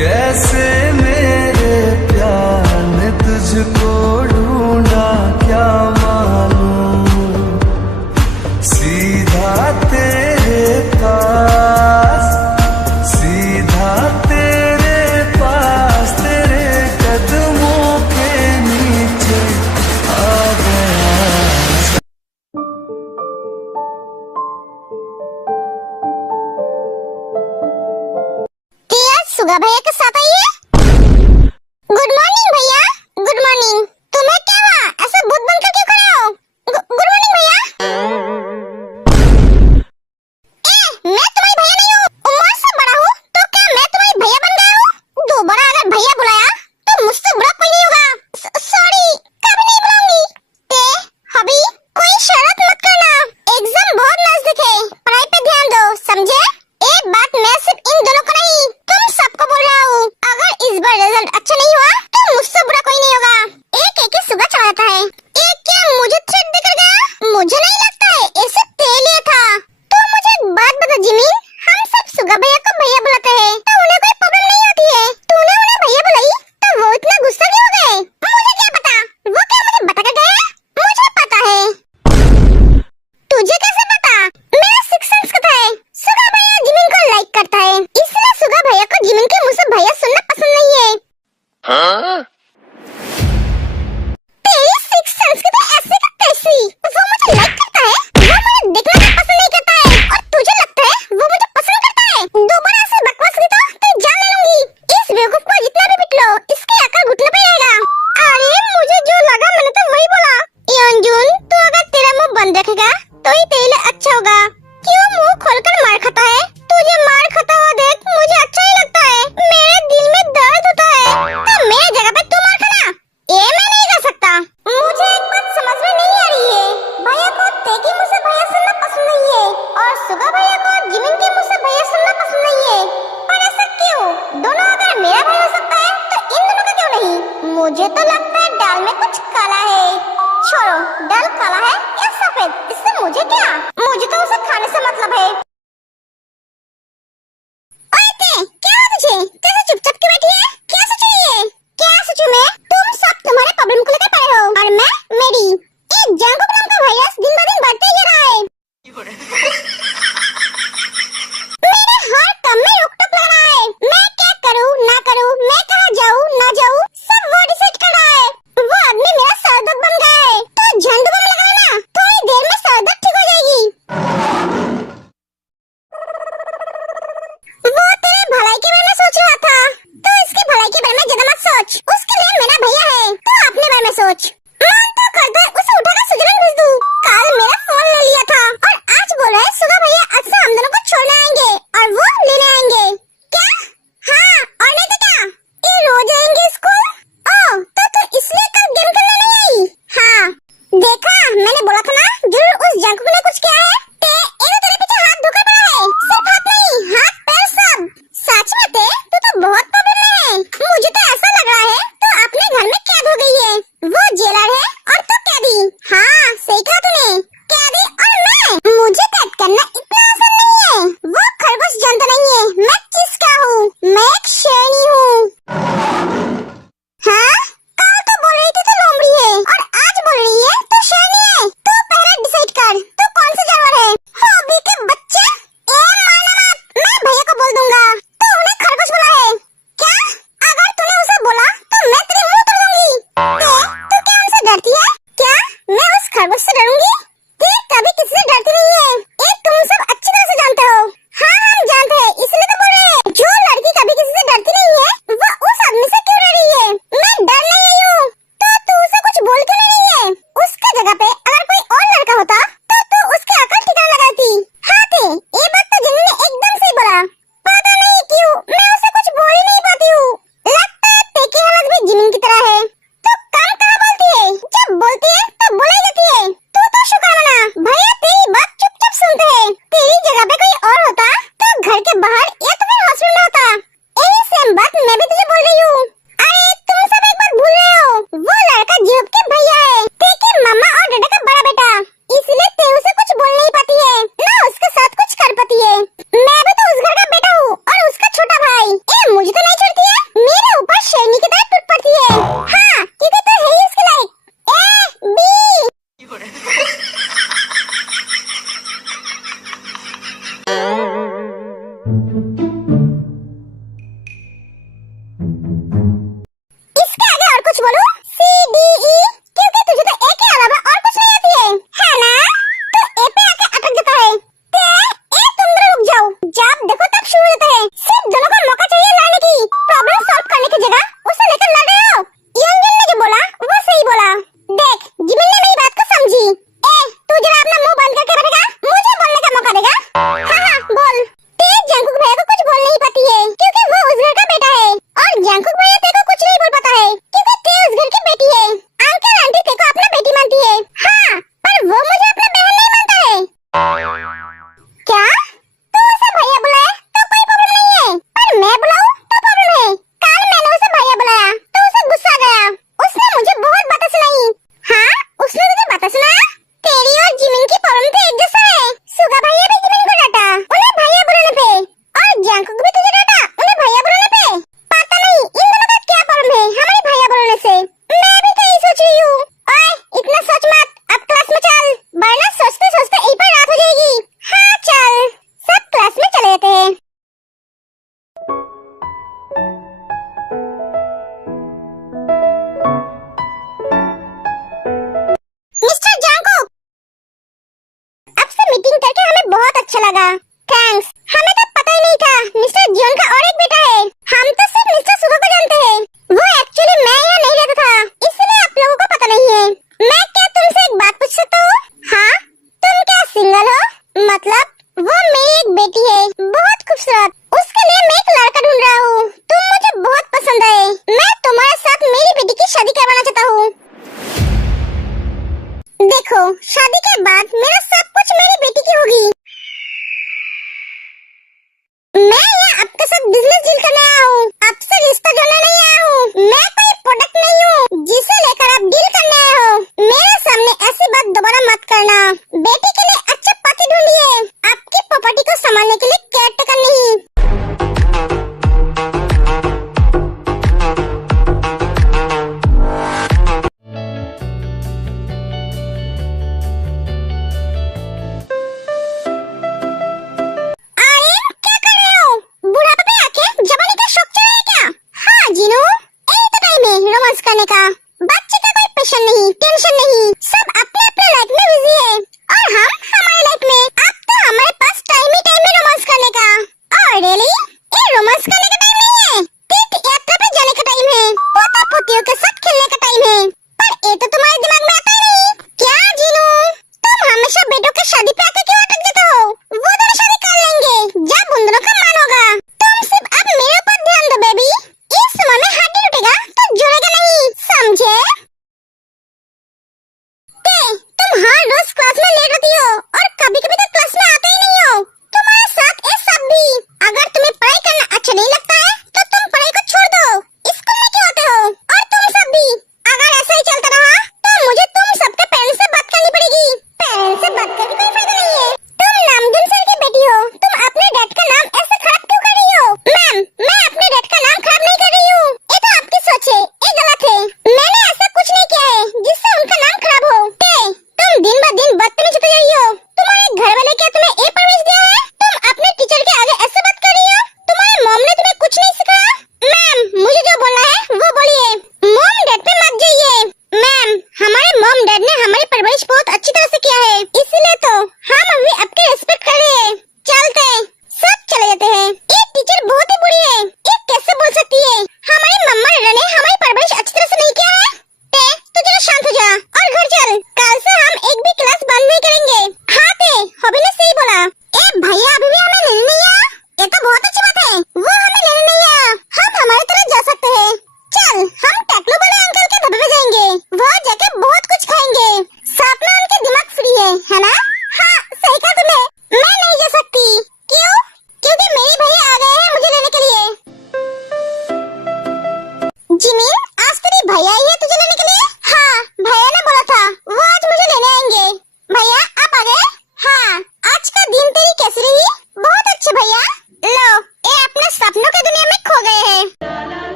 कैसे मेरे प्यार ने तुझको ढूंढा क्या मालूम, सीधा तेरे पास, सीधा तेरे पास, तेरे कदमों के नीचे आ गया। सुगा भैया के साथ आइए। गुड मॉर्निंग भैया, गुड मॉर्निंग। तुम्हें क्या हुआ, ऐसे भूत बनकर क्यों खड़े हो? गुड मॉर्निंग भैया। मैं तुम्हारी भैया नहीं हूँ, उम्र से बड़ा हूँ, तो क्या मैं तुम्हारी भैया बन गया हूँ? दोबारा अगर भैया बुलाया तो मुझसे बुरा कोई नहीं होगा। सॉरी, कभी नहीं बुलाऊंगी। हबी कोई शरारत मत करना, एग्जाम बहुत नजदीक है, पढ़ाई पे ध्यान दो, समझे? एक बात मैं सिर्फ इन दोनों को नहीं, तुम सबको बोल रहा हूँ, अगर इस बार रिजल्ट अच्छा नहीं हुआ तो मुझसे बुरा कोई नहीं होगा। एक एक ही सुगा चढ़ाता है, एक क्या मुझे थ्रेट देकर गया? मुझे नहीं लगता है, ऐसे तेल लिया था। तो मुझे एक बात बता जिमी, हम सब सुगा भैया को भैया बुलाते हैं तो उन्हें कोई प्रॉब्लम नहीं होती है, तूने उन्हें भैया बुलाई तो वो इतना गुस्सा क्यों हो गए? मुझे क्या पता, वो क्या मुझे बता कर गए? मुझे पता है। तुझे कैसे पता? मेरा सिक्स सेंस कहता है सुगा भैया जिमिन को लाइक करता है, इसलिए सुगा भैया को जिमिन के मुंह से भैया सुनना पसंद नहीं है। हाँ? तेरी सिक्स सेंस की तो ऐसी का तैसी, वो मुझे लाइक करता है, वो मुझे देखना भी पसंद नहीं करता है, और तुझे लगता है वो मुझे पसंद करता है? दोबारा ऐसे बकवास की तो तेरी जान ले लूंगी। इस बेवकूफ को जितना भी पिट लो, इसकी अकल घुटने पे आएगा। अरे मुझे जो लगा मैंने तो वही बोला। यंजुन, तू अगर तेरा मुंह बंद रखेगा तो ही तेरे लिए अच्छा होगा। क्यों मुंह खोलकर मार खाता है? तुझे मार खाता हुआ देख मुझे अच्छा ही लगता है, मेरे दिल में दर्द होता है, तो मेरी जगह पे तू मार खाना, ये मैं नहीं कर सकता। मुझे एक बात समझ में नहीं आ रही है, भैया को तेकी मुंह से भैया सुनना पसंद नहीं है और सुगा भैया को जिमिन के मुंह से भैया सुनना पसंद नहीं है, पर ऐसा क्यों? दोनों अगर मेरा भाई हो सकता है तो इन दोनों का क्यों नहीं? मुझे तो लगता है दाल में कुछ काला है। छोड़ो, दाल काला है या सफेद, इससे मुझे क्या, मुझे तो उसे खाने से मतलब है। क्या हुआ तुझे? कैसे चुपचाप क्यों बैठी है? क्या सोच रही है? क्या सोचूं मैं? तुम सब तुम्हारे प्रॉब्लम को लेकर पड़े हो और मैं मेरी। एक जंगकुक नाम का वायरस दिन ब दिन बढ़ते ही जा रहा है। मेरे हर काम में रोक टोक लग रहा है, मैं क्या करूं ना करूं, मैं कहां जाऊं ना जाऊं, सब वो डिसाइड कर रहा है। वो आदमी मेरा सरदर्द बन गया है, तो झंडू बम लगा ना, थोड़ी देर में सरदर्द ठीक हो जाएगी। वो तेरे भलाई के बारे में सोच रहा था, तो इसके भलाई के बारे में ज्यादा मत सोच, उसके लिए मेरा भैया है, तो अपने बारे में सोच। मन तो करता है उसे उठाकर स्विट्जरलैंड भेज दूं, कल मेरा फोन ले लिया था और आज बोल रहा है सुगा भैया आज से हम दोनों को छोड़ने आएंगे और वो लेने आएंगे। क्या? हाँ, और नहीं तो क्या, ये रोज आएंगे स्कूल। ओह, तो इसलिए कल गेम खेलने नहीं आई? हाँ, देखा मैंने बोला था ना, जरूर उस जंकुक ने कुछ किया है। तेरे पीछे हाथ धोकर पड़ा है, सिर्फ हाथ नहीं, हाथ पैर सब। सच में तू तो बहुत प्रॉब्लम में है, मुझे तो ऐसा लग रहा है तो अपने घर में कैद हो गई है। वो जेलर है और तू कैदी। हाँ, सही कहा तूने, कैदी और मैं। मुझे कैद करना इतना आसान नहीं है, वो खरगोश जानता नहीं है मैं किसका हूँ, मैं एक शेरनी हूँ। हाँ, कल तो बोल रही थी तू लोमड़ी है और आज बोल रही है तू शेरनी है, तू पहले डिसाइड कर तू कौन सा जानवर है। हॉबी के बच्चे, मारना मत, मैं भैया को बोल दूंगा, तो उन्हें खरगोश बोला है। क्या? अगर तूने उसे बोला तो मैं तेरे मुंह तोड़ दूंगी। तू क्या उनसे डरती है? क्या मैं उस खरगोश से डरूंगी? तू कभी किसी से डरती नहीं है, ये तुम सब अच्छी तरह से जानते हो। हाँ, हम जानते हैं, इसलिए तो बोल रहे हैं। जो लड़की कभी किसी से डरती नहीं है वो उस आदमी से क्यों डर रही है? मैं डर नहीं रही हूँ, तो तू उसे कुछ बोल क्यों नहीं रही है? उसके जगह पे अगर कोई और लड़का होता तो तू उसके अकल ठिकाना लगाती। हाँ थे, ये बात तो जिन्होंने एकदम सही बोला, पता नहीं क्यों मैं उसे कुछ बोल ही नहीं पाती हूँ। लगता है तेरी हालत भी जिमिन की तरह है, तो कम कहाँ बोलती है, जब बोलती है तो बोली जाती है। तो शुक्र मना, भैया तेरी बात चुपचाप सुनते हैं। तेरी जगह पे कोई और होता तो घर के बाहर या तो फिर हॉस्पिटल में होता। यही सेम बात मैं भी तुझे बोल रही हूँ। अरे तुम सब एक बात भूल रहे हो, वो लड़का जीव के भैया है, तेरे मम्मा और डैडा का बड़ा बेटा, इसलिए ते उसे कुछ बोल नहीं पाती है ना उसके साथ कुछ कर पाती है। मैं भी तो उस घर का बेटा हूँ और उसका छोटा भाई, मुझे तो नहीं छोड़ती है। इसके आगे और कुछ बोलो? C D E, क्योंकि तुझे तो ए के अलावा और कुछ नहीं आती है ना? तो ए पे आके अटक जाता है। ए तुम दोनों रुक जाओ, जब देखो तब शुरू होता है। सिर्फ दोनों को मौका चाहिए लड़ने की, प्रॉब्लम सॉल्व करने की जगह उसे लेकर लड़ रहे हो। यंगन ने जो बोला वो सही बोला। देख जिमिन ने मेरी बात को समझी। तू जरा अपना मुंह बंद करके बैठेगा, मुझे बोलने का मौका देगा। हाँ बोल। तेज जंकुक भैया को कुछ बोल नहीं पाती है क्योंकि वो उस घर का बेटा है, और जंकुक भैया तेरे को कुछ नहीं बोल पाता है क्योंकि ते उस घर की बेटी है। अंकल आंटी तेरे को अपना बेटी मानती है, हाँ, पर वो मुझे अपना बहन नहीं मानता है। क्या तू उसे भैया बुलाया?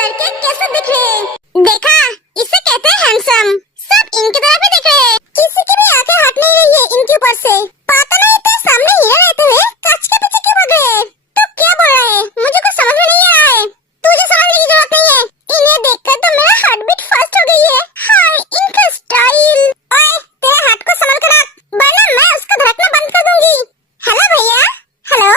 लड़के कैसे दिख रहे। देखा, इसे कहते हैं हैंडसम। सब इनकी तरफ ही दिख रहे। किसी की भी आंखें हट नहीं रही है इनके ऊपर से। पता नहीं तो सामने हीरा रहते हुए कांच के पीछे क्यों भाग रहे। तो क्या बोल रहे हैं, मुझे कुछ समझ में नहीं आ रहा है। तुझे समझने की जरूरत नहीं है। इन्हें देखकर तो मेरा हार्ट बीट फास्ट हो गई है। हाय, इनका स्टाइल। ओए, तेरे हाथ को संभाल कर रख, वरना मैं उसका धड़कना बंद कर दूंगी। हेलो भैया। हेलो,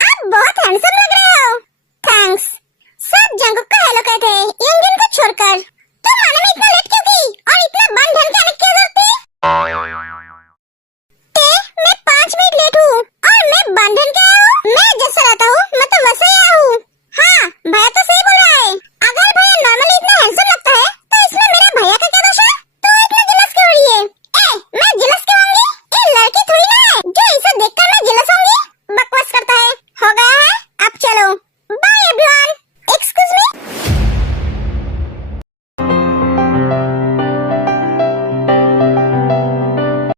आप बहुत हैंडसम लग रहे हो। थैंक्स। सब जंगुक को हेलो कहते हैं, यंगिन को छोड़कर।